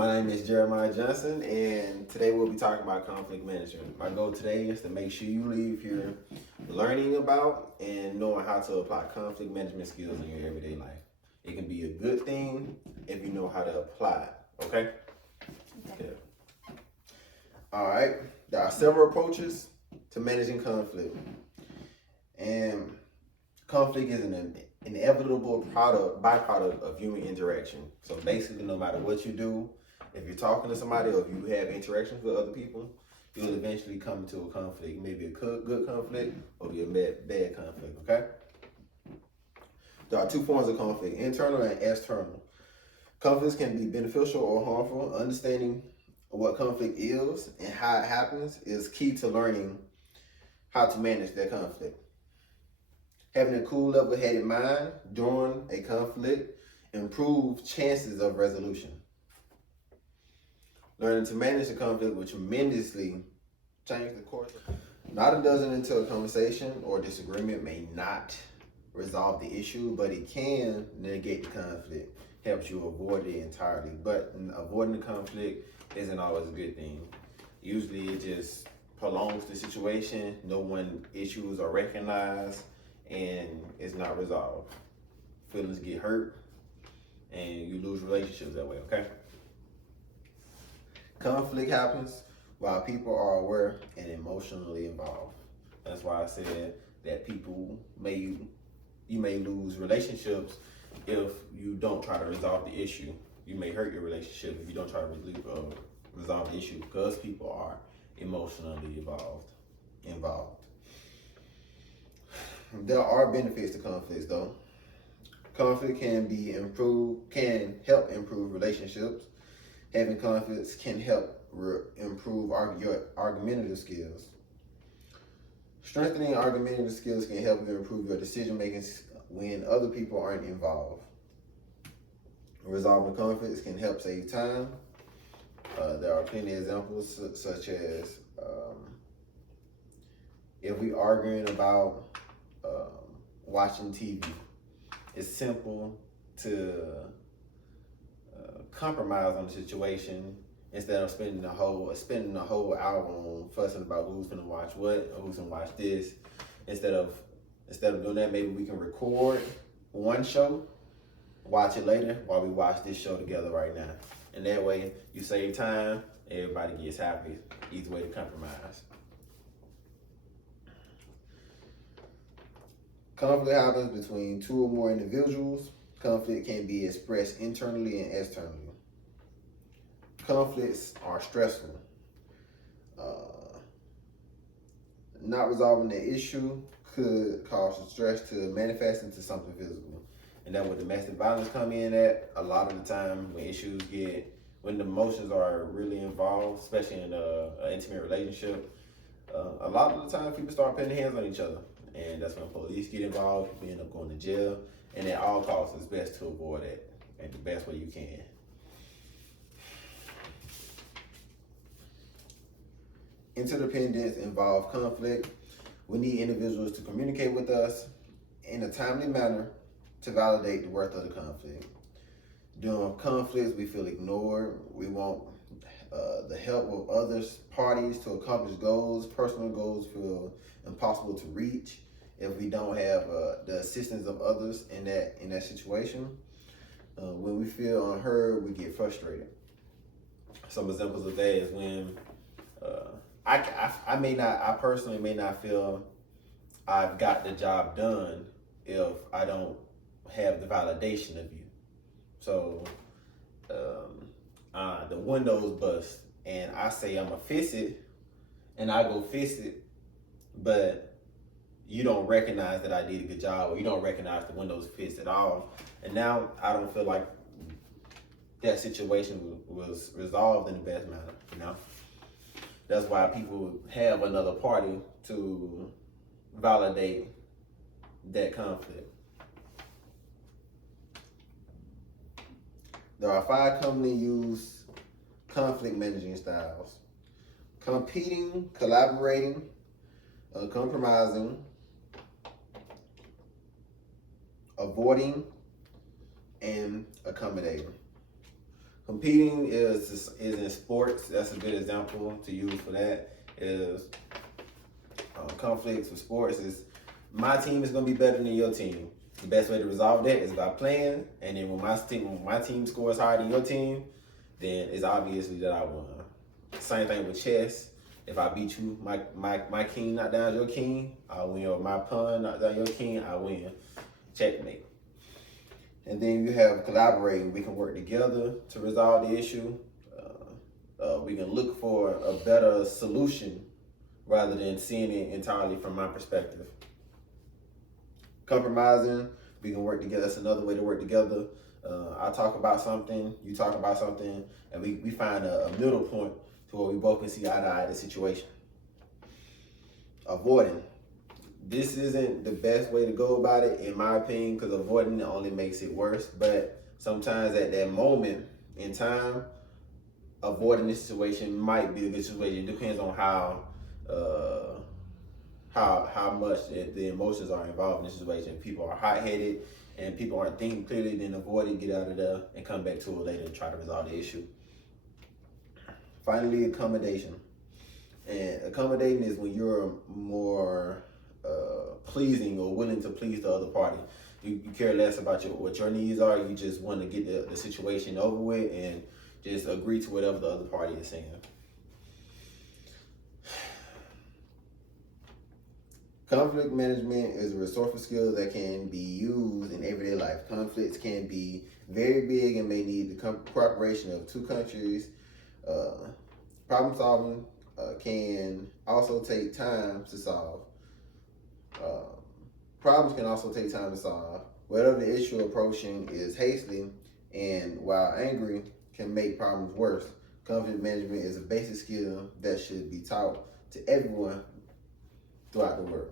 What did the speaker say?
My name is Jeremiah Johnson, and today we'll be talking about conflict management. My goal today is to make sure you leave here learning about and knowing how to apply conflict management skills in your everyday life. It can be a good thing if you know how to apply it, okay? Yeah. All right, there are several approaches to managing conflict, and conflict is an inevitable byproduct of human interaction. So basically, no matter what you do, if you're talking to somebody or if you have interactions with other people, you'll eventually come to a conflict. Maybe a good conflict or be a bad conflict, okay? There are two forms of conflict, internal and external. Conflicts can be beneficial or harmful. Understanding what conflict is and how it happens is key to learning how to manage that conflict. Having a cool, level-headed mind during a conflict improves chances of resolution. Learning to manage the conflict will tremendously change the course. Not a dozen into a conversation or disagreement may not resolve the issue, but it can negate the conflict, helps you avoid it entirely. But avoiding the conflict isn't always a good thing. Usually it just prolongs the situation, no one issues are recognized, and it's not resolved. Feelings get hurt, and you lose relationships that way, okay? Conflict happens while people are aware and emotionally involved. That's why I said that you may lose relationships if you don't try to resolve the issue. You may hurt your relationship if you don't try to resolve the issue because people are emotionally involved. There are benefits to conflicts though. Conflict can help improve relationships. Having conflicts can help improve your argumentative skills. Strengthening argumentative skills can help you improve your decision making when other people aren't involved. Resolving conflicts can help save time. There are plenty of examples such as if we arguing about watching TV, it's simple to compromise on the situation instead of spending the whole hour on fussing about who's gonna watch what or who's gonna watch this. Instead of doing that, maybe we can record one show, watch it later while we watch this show together right now. And that way you save time, everybody gets happy. Easy way to compromise. Conflict happens between two or more individuals. Conflict can be expressed internally and externally. Conflicts are stressful. Not resolving the issue could cause the stress to manifest into something physical. And that's where domestic violence come in at. A lot of the time when the emotions are really involved, especially in an intimate relationship, a lot of the time people start putting hands on each other. And that's when police get involved, people end up going to jail. And at all costs, it's best to avoid that in the best way you can. Interdependence involves conflict. We need individuals to communicate with us in a timely manner to validate the worth of the conflict. During conflicts, we feel ignored. We want the help of others parties to accomplish goals. Personal goals feel impossible to reach if we don't have the assistance of others in that situation. When we feel unheard, we get frustrated. Some examples of that is when I personally may not feel I've got the job done if I don't have the validation of you. So the windows bust and I say I'm gonna fix it and I go fix it, but you don't recognize that I did a good job or you don't recognize the windows fixed at all. And now I don't feel like that situation was resolved in the best manner, you know? That's why people have another party to validate that conflict. There are 5 commonly used conflict managing styles: competing, collaborating, compromising, avoiding, and accommodating. Competing is in sports. That's a good example to use for that. Is conflicts with sports is my team is gonna be better than your team. The best way to resolve that is by playing, and then when my team scores higher than your team, then it's obviously that I won. Same thing with chess. If I beat you, my king knock down your king, I win. Or my pawn knock down your king, I win. Checkmate. And then you have collaborating. We can work together to resolve the issue. We can look for a better solution rather than seeing it entirely from my perspective. Compromising, we can work together. That's another way to work together. I talk about something, you talk about something, and we find a middle point to where we both can see eye to eye the situation. Avoiding. This isn't the best way to go about it, in my opinion, because avoiding it only makes it worse. But sometimes at that moment in time, avoiding this situation might be a good situation. It depends on how much the emotions are involved in this situation. If people are hot-headed and people aren't thinking clearly, then avoid it, get out of there, and come back to it later and try to resolve the issue. Finally, accommodation. And accommodating is when you're more pleasing or willing to please the other party. You care less about what your needs are. You just want to get the situation over with and just agree to whatever the other party is saying. Conflict management is a resourceful skill that can be used in everyday life. Conflicts can be very big and may need the cooperation of two countries. Problem solving can also take time to solve. Problems can also take time to solve. Whatever the issue approaching is hastily and while angry can make problems worse. Conflict management is a basic skill that should be taught to everyone throughout the world.